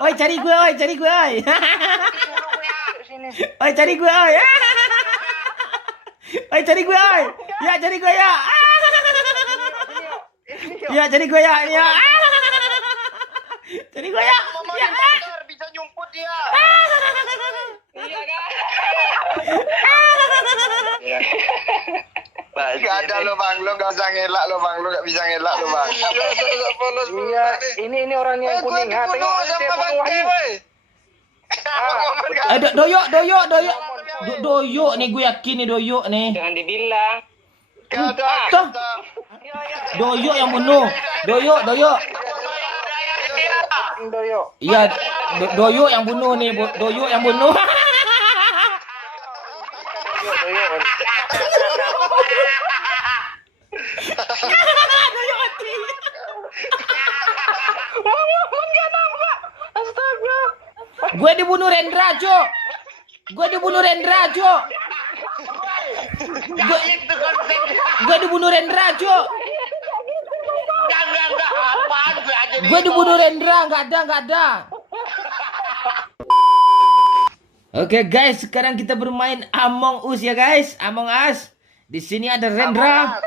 Oi, cari gue, oi, cari gue, oi. Oi, cari gue, oi. Oi, cari gue, oi. Ya, cari gue ya. Ya, cari gue ya, ya. Cari gue ya. Ya. Bisa nyumput dia. Iya kan? Gak ada lo bang, lo gak bisa ngelak lo bang, lo gak bisa ngelak lo bang. Iya, ini orangnya yang kuning. Ha, tengok dia bunuh Wahyu. Doyok. Doyok nih, gue yakin nih doyok nih. Jangan dibilang. Tuh. Doyok yang bunuh. Doyok. Doyo. Iya, doyok yang bunuh nih, doyok yang bunuh. Doyok mati. Astaga. Gue dibunuh Rendra, Cok. Gue dibunuh Rendra, Cok. Gue dibunuh Rendra, Cok. Gue dibunuh Rendra, nggak ada. Oke guys, sekarang kita bermain Among Us ya guys, Among Us. Di sini ada Rendra,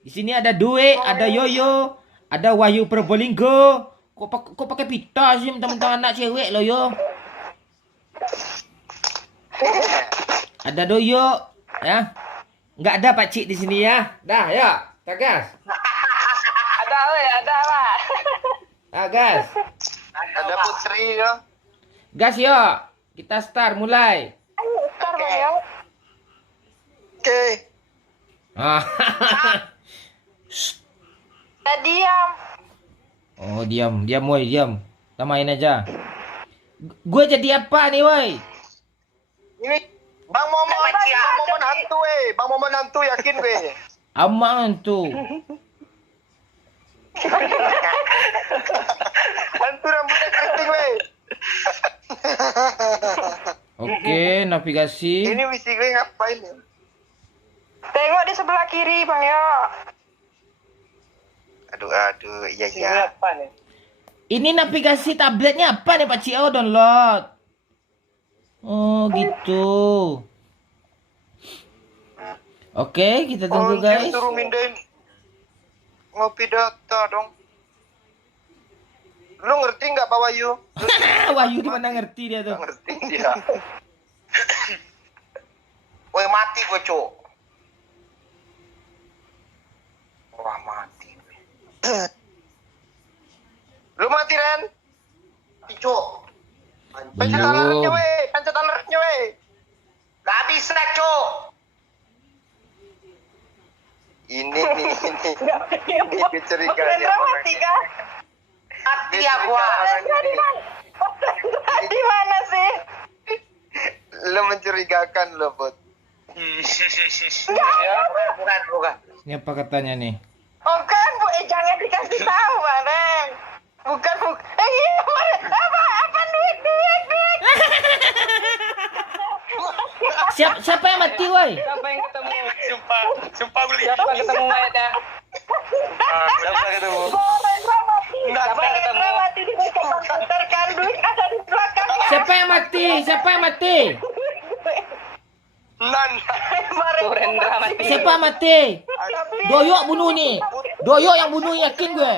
di sini ada Due, ada Yoyo, ada Wahyu Probolinggo. Kok pakai pita sih, teman-teman anak cewek lo yo. Ada Doyo, ya. Nggak ada Pak Cik di sini ya. Dah, ya, tagas. Ada lah. Gas. Ada Putri ya. Gas yo. Kita start mulai. Ntar Bang ya. Oke. Diam. Oh, diam, woi, diam. Kita main aja. Gue jadi apa nih, woi? Ini Bang Momon hantu Bang Momon hantu yakin gue. Aman tuh. Hantu rambutnya keriting weh. Oke, navigasi. Ini misi gue ngapain ya? Tengok di sebelah kiri Bang ya. Aduh, iya. Ini navigasi tabletnya apa nih Pak Cio download? Oh, gitu. Oke, kita tunggu guys. Suruh mindahin ngopi data dong. Lu ngerti nggak Pak Wahyu? Wahyu di mana ngerti dia tuh? Ngerti dia. Woi mati gue cok. Wah mati gue. Lu mati Ren? Mati cok. Pencet alertnya weh. Gak bisa cok. Ini kecurigaan ya. Mati kah? Mati ya gua. Di mana sih? Lo mencurigakan lo, Bot. Bukan. Ini apa katanya nih? Bukan, Bu. Jangan dikasih tahu, Bang. Bukan. Iya, apa duit. Siapa yang mati, woi? Siapa yang ketemu? Sumpah gue lihat. Siapa ketemu mayatnya? Siapa ketemu? Siapa yang mati di komputer kan duit ada di belakang. Siapa yang mati? Nan. Surendra mati. Siapa mati? Doyok bunuh nih. Doyok yang bunuh yakin gue.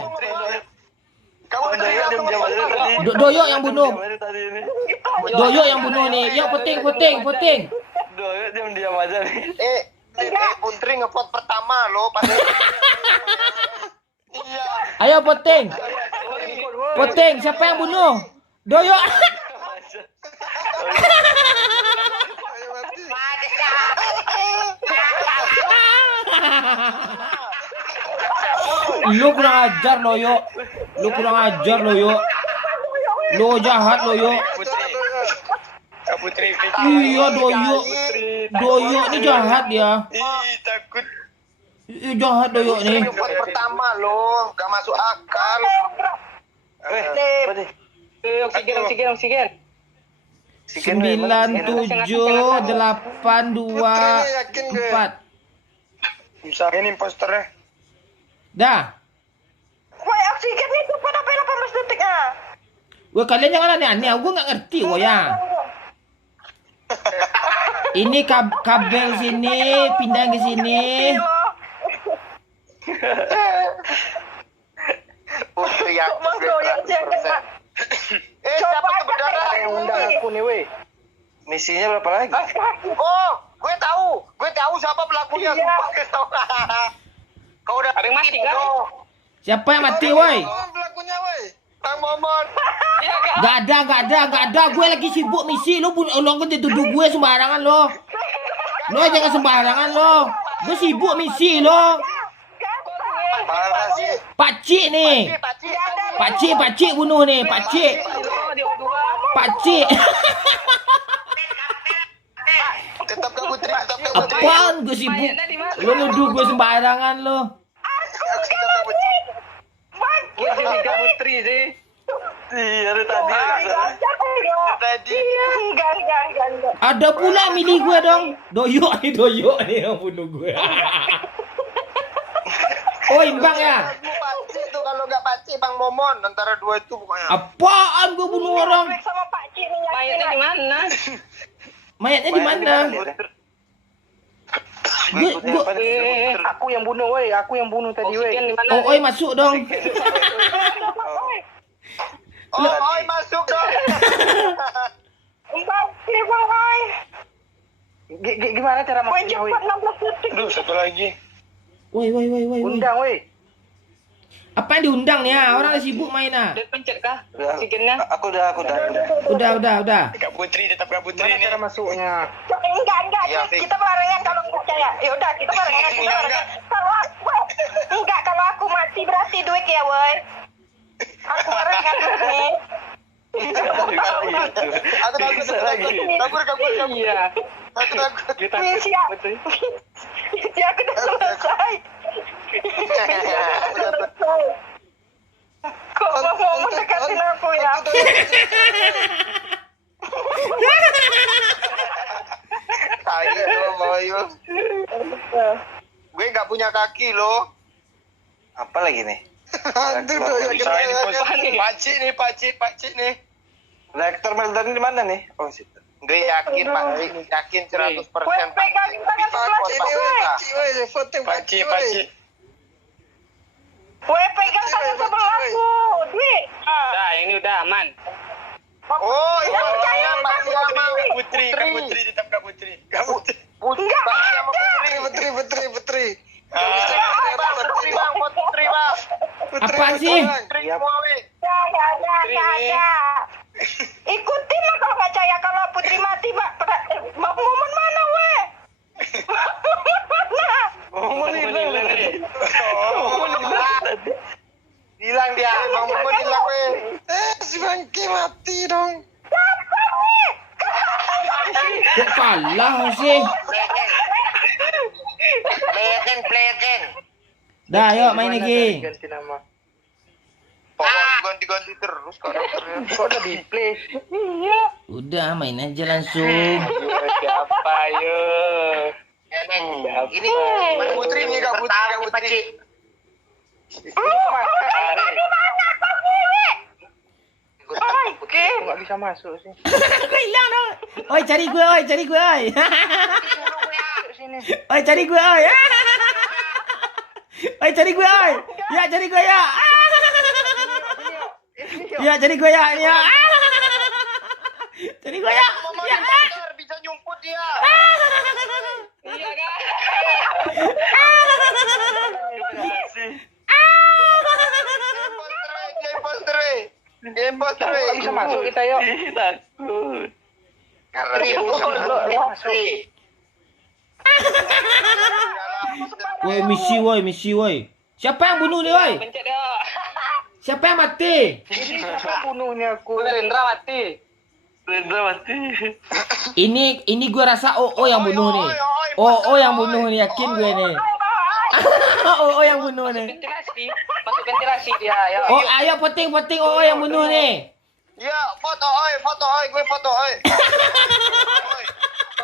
Kamu diam aja tadi. Doyok yang bunuh. Tadi ini. Doyok yang bunuh nih. Yuk puting. Doyok diam aja nih. Putri ngepot pertama lo pas. Iya. Ayo puting. Siapa yang bunuh? Doyok. Lu kurang ajar lo yo. Lu jahat lo yo. Putri. Iya Doyok ini jahat dia. Takut. Iya jahat Doyok nih. Ngepot pertama lo, gak masuk akal. Oksigen. 9, 7, 8, 2, 4. Bisa ini imposternya. Dah. Woi, oksigen itu pada 18 detik ah. Wah, kalian jangan aneh-aneh. Gue nggak ngerti, wah ya. Ini kabel sini, pindah ke sini. Putri ya. Masuk yang jangan. Siapa tuh berdarah? Yang undang aku nih, weh. Misinya berapa lagi? Oh, gue tahu siapa pelakunya. Iya. Gue tahu. Kau udah Ada yang mati kan? Siapa yang mati, woi? Pelakunya, woi. Bang Momon. Gak ada. Gue lagi sibuk misi. Lo kan dituduh gue sembarangan lo. Lo jangan sembarangan lo. Gue sibuk misi lo. Parah sih. Pakcik nih. Pakcik bunuh nih. Pakcik. Tetap gak Putri. Apaan gue sibuk? Lo nuduh gue sembarangan lo. Gue jadi Kak Putri sih. Iya, dari tadi. Tadi. Enggak. Ada pula milih gue dong. Doyok nih yang bunuh gue. Oh, imbang ya? Pakcik tuh, kalau nggak Pakcik Bang Momon, antara dua itu pokoknya. Apaan gue bunuh orang? Sama Pak Cik nih. Mayatnya di mana? Mayatnya di mana? Aku yang bunuh, weh. Aku yang bunuh tadi, weh. Oksigen di mana? Oh, oi masuk dong. Oh, masuk dong. Gimana cara Woi masuknya, weh? cepat 16 detik. Aduh, satu lagi. Woi. Undang, weh. Apa yang diundang nih ya? Orang udah sibuk main ah. Udah pencet kah? Oksigennya? Aku udah. Udah. Kak Putri, tetap Kak Putri Gimana ini. cara masuknya? Enggak. Iya, Fik. Kita barengan kalau nggak percaya. Ya udah, kita barengan. Kalau aku mati berarti duit ya, woi. Aku barengan nih. Aku takut. Iya. Aku takut. Misi aku udah selesai. Kok mau mendekatin aku ya? Ayo, Bayu. Gue nggak punya kaki loh. Apa lagi nih? Aduh, Pakcik nih. Reaktor meltdown di mana nih? Oh, situ. Gue yakin 100%. Woi, pegang tangan sebelah sini, woi. Pakcik. Woi, pegang tangan sebelahku. Dwi. Udah, yang ini udah aman. Oh, iya, percaya Pakcik sama sama Putri. Kak Putri, tetap Kak Putri. Enggak Pakcik sama ada. Putri. Putri, Bang. Apa sih? Putri semua, weh. Enggak ada. Ikutin lah kalau nggak percaya. Kalau Putri mati, momen mana, weh? Momon hilang. Hilang dia, Bang Momon hilang, weh. Si Bangki mati dong. Kok kalah sih? Play again. Dah, yuk main lagi. Ganti nama. Ganti terus karakternya. Kok udah di play? Udah, main aja langsung. Siapa yuk? Ini Kak Putri nih, Kak Putri. Oke. Nggak bisa masuk sih. Kok hilang dong? Oi, cari gue, oi. Sini. Oi, cari gue, oi. Oi, cari gue, oi. Ya, cari gue ya. Ya, cari gue ya. Ya. Cari gue ya. Ya. Bisa nyumput dia. Iya kan? Imposter. Nggak bisa masuk kita, yuk. Takut. Woi, misi, woi. Siapa yang bunuh nih, woi? Pencet yuk. Siapa yang mati? Ini siapa bunuhnya aku? Rendra mati. Ini gue rasa OO yang bunuh nih. OO yang bunuh nih, yakin gue nih. OO yang bunuh nih. Masuk ventilasi dia. Ayo. Oh, ayo poting OO yang bunuh nih. Ya, foto oi, gue foto oi.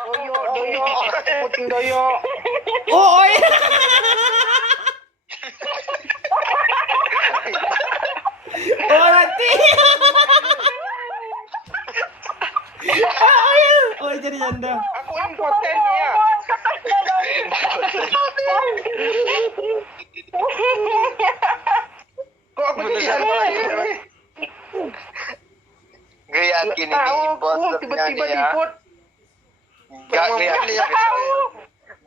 Doyo. Puting doyo. OO. Oh, nanti. Oh, jadi janda. Aku impoten ya. Kok aku jadi impoten? Gue yakin ini Tahu aku imposternya tiba-tiba nih ya. dipot. Gak kelihatan.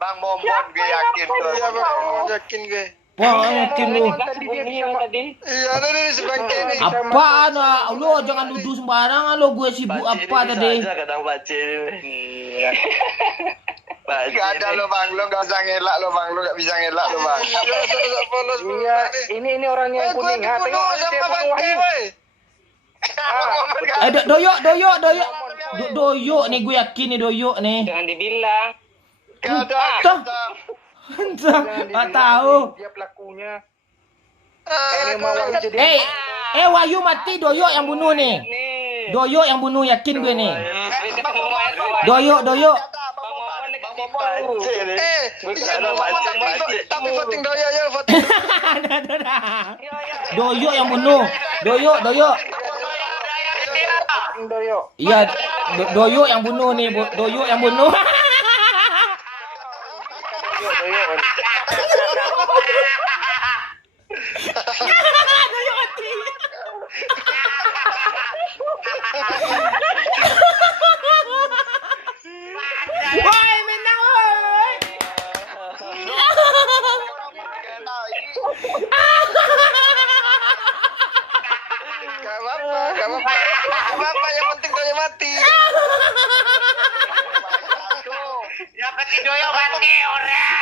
Bang Momon gue yakin tuh. Iya bang, mau yakin gue. Wah, yakin lu. Tadi dia sama tadi. Iya, ada nih sebangke nih. Apaan ah? Lo jangan duduk sembarangan lo, gue sibuk apa tadi? Kadang baca ini. Gak ada lo bang, lo gak usah ngelak lo bang, lo gak bisa ngelak lo bang. Iya, ini orangnya yang kuning. Ha, tengok dia sama penuh bangke, Wahyu. woi. Doyok nih gue yakin nih doyok nih. Jangan dibilang. Gak ada. Toh. Enggak tahu. Dia pelakunya. Ah, Ini mau Wahyu jadi. Wahyu mati, doyok yang bunuh nih. Nih. Doyok yang bunuh yakin gue nih. Kita ketemu air bawah. Doyok. Bang Momon negatif. Tapi voting doya ya, voting. Doyok yang bunuh. Doyok. Doyo. Iya, doyok yang bunuh nih, doyok yang bunuh. Doyo. Doyok mati. Woi, menang woi. Gak apa-apa, yang penting doya mati. Yang penting doyok mati orang.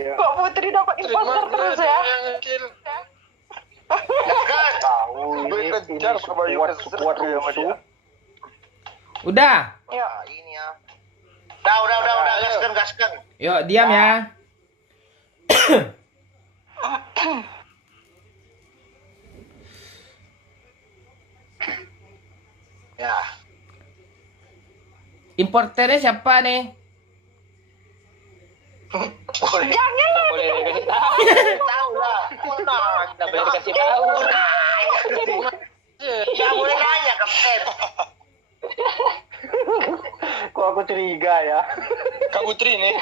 Kok Putri dapat imposter terus ya? Tahu Gue kejar sama Bayu sekuat rusuh. Udah. Ya. Ini ya. Udah, gaskan. Yuk, diam ya. Ya. Importernya siapa nih? Jangan lah. Boleh dikasih tahu. Tahu lah. Tidak boleh dikasih tahu. Gak boleh nanya kapten. Kok aku curiga ya? Kak Putri nih.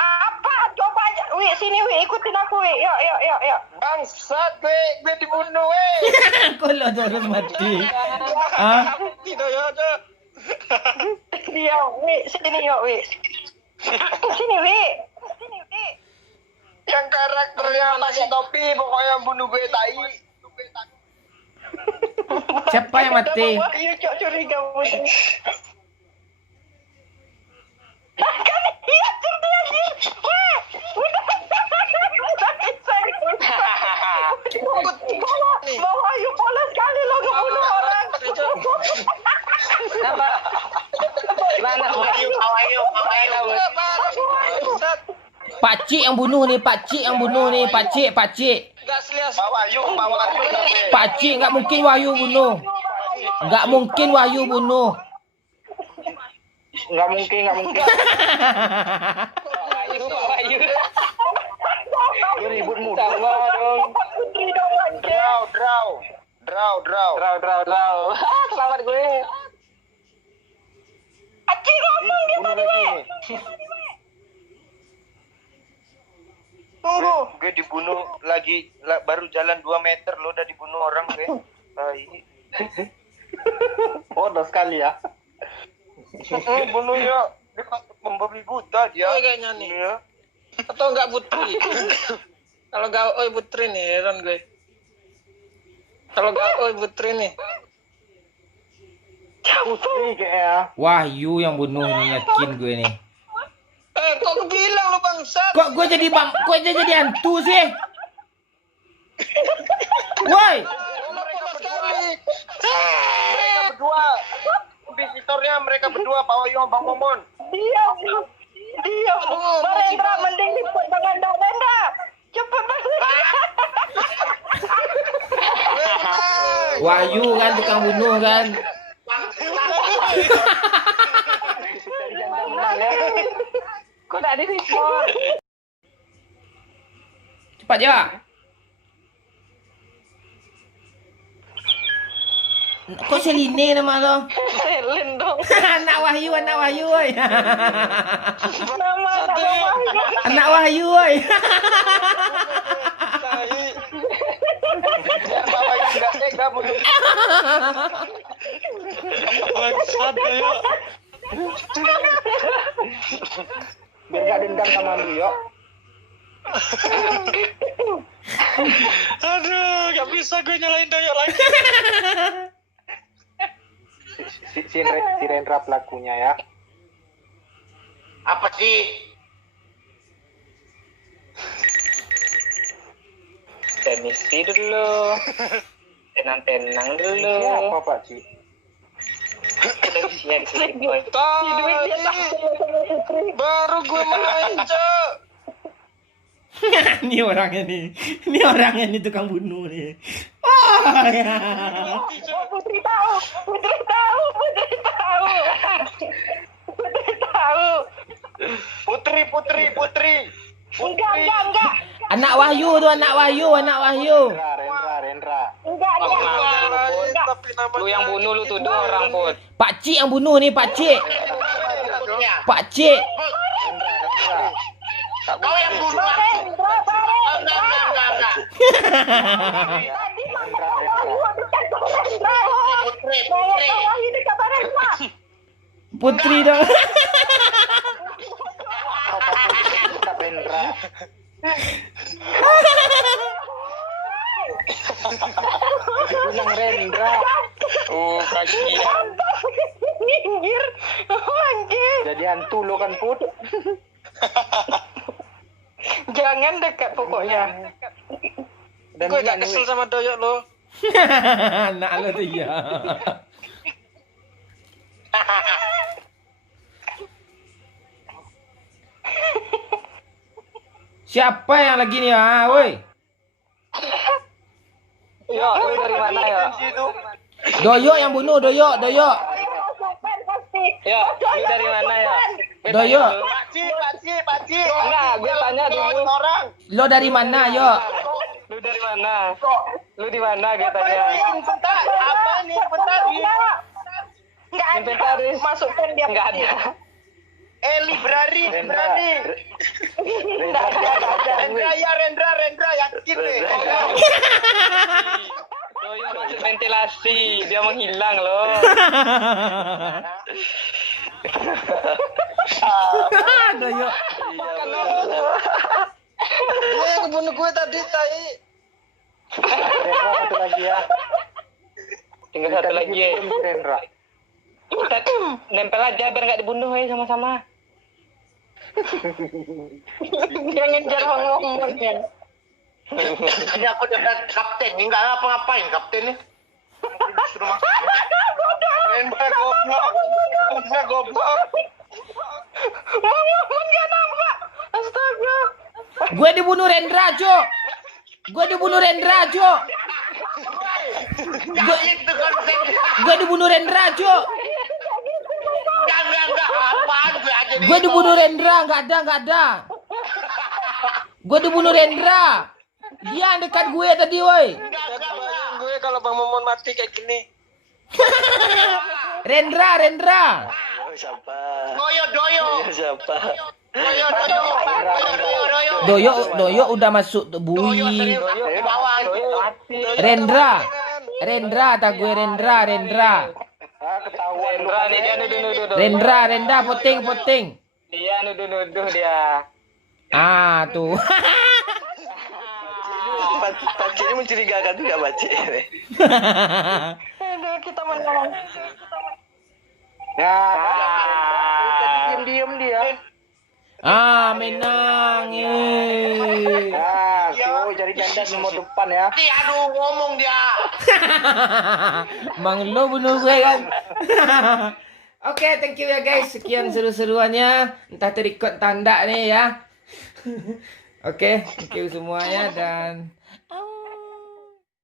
Apa? Coba aja. Wi, sini Wi, ikutin aku Wi. Yuk. Bangsat gue dibunuh Kok lo terus mati? Hah? Tidak ya, ada. Dia Wi, sini yuk Wi. Sini Wi. Yang karakternya masih topi pokoknya yang bunuh gue tai. Siapa yang mati? Wahyu cok curiga Putri. Kan iya cerdas dia. Wah, udah. Mau Wahyu polos sekali lo ngebunuh orang. Apa? Mana Wahyu? Pakcik yang bunuh nih, pakcik. Gak selias. Bawa yuk. Pakcik nggak mungkin Wahyu bunuh. Nggak mungkin Wahyu bunuh. Nggak mungkin. Wahyu. Lu ribut mulu. Sama dong. Draw. Selamat gue. Aci ngomong dia tadi Wi. Tunggu. Gue dibunuh lagi baru jalan 2 meter lo udah dibunuh orang gue. Bodoh sekali ya. Bunuhnya dia membabi buta dia. Oh, kayaknya nih. Iya. Atau enggak Putri? Kalau enggak Putri nih, heran gue. Kalau enggak Putri nih. Putri kayaknya. Wahyu yang bunuh nih, yakin gue nih. Kok gue bilang lu bangsat? Kok gue jadi hantu sih? Woi, Mereka berdua. Visitornya mereka berdua Pak Wayu Bang Momon. Diam. Barendra mending diput dengan Barendra. Cepet Wahyu kan tukang bunuh kan. Kok tak di report? Cepat ya. Kok Seline nama lo? Selin dong. Anak Wahyu, woi. Nama Wahyu. Anak Wahyu, woi. Bapak yang enggak tega begitu. Bangsat yuk. Biar gak dendam sama lu, yuk. Aduh, gak bisa gue nyalain Doyok lagi. Si Rendra pelakunya ya. Apa sih? Permisi dulu. Tenang-tenang dulu. Siapa Pak Ci? Kita usia di sini, boy. Baru gue main, Cok. Ini orangnya nih tukang bunuh nih. Oh, ya. Putri tahu. Enggak. Anak Wahyu tuh, anak Wahyu. Rendra. Enggak dia. Tapi nama Lu yang bunuh lu tuduh orang, Put. Pak Cik yang bunuh nih, Pak Cik. Pak Cik. Rendra. Kau yang bunuh. Rendra. Enggak. Tadi mama Wahyu dekat Rendra. Putri. Wahyu dekat Rendra. Putri dong. Kita Rendra. Bilang Rendra. Oh, kaki. Minggir. Anjir. Jadi hantu lo kan Put. Jangan dekat pokoknya. Dan gue gak kesel sama Doyok lo. Anak lo tuh ya. Siapa yang lagi nih, woi? Yo, lu dari mana, yo? Doyok yang bunuh, Doyok. Yo, lu dari mana, yo? Doyok. Pak Ci. Enggak, gue tanya dulu. Orang. Lo dari mana, yo? Lu dari mana? Lu di mana, gue tanya. Apa nih? Bentar. Enggak ada. Inventaris. Masukkan dia. Enggak ada. Library. Rendra yakin deh. Doyok masuk ventilasi, dia menghilang loh. Doyok. Dia yang bunuh gue tadi, tai. Rendra satu lagi ya. Tinggal satu lagi. Rendra. Kita nempel aja biar nggak dibunuh ya sama-sama. Dia ngejar ngomongnya. Ini aku dapat kapten. Ini nggak ngapa-ngapain kapten nih. Rendra goblok. Ngomong nggak nampak. Astaga. Gue dibunuh Rendra, Cok. Itu konsep. Gue dibunuh Rendra, Cok. Enggak. Apaan gue aja nih. Gue dibunuh Rendra, nggak ada. Gue dibunuh Rendra. Dia yang dekat gue tadi, woi. Gak kebayang gue kalau Bang Momon mati kayak gini. Rendra. Doyo. Doyok udah masuk tuh, Doyo bui. serius. Di bawah. Rendra, tak gue Rendra. Ketahuan lu. Rendra nih dia nuduh-nuduh. Rendra, poting. Dia nuduh-nuduh dia. Ah, tuh. Pak Ci ini mencurigakan juga, Pak Ci. Aduh, kita menolong. Ya, tadi diam dia. Ah, menang. Yeay. Nah, tuh jadi janda nomor depan ya. Aduh, ngomong dia. Bang lo bunuh gue kan. Oke, thank you ya guys. Sekian seru-seruannya. Entah terikut tanda nih ya. Oke, thank you semuanya dan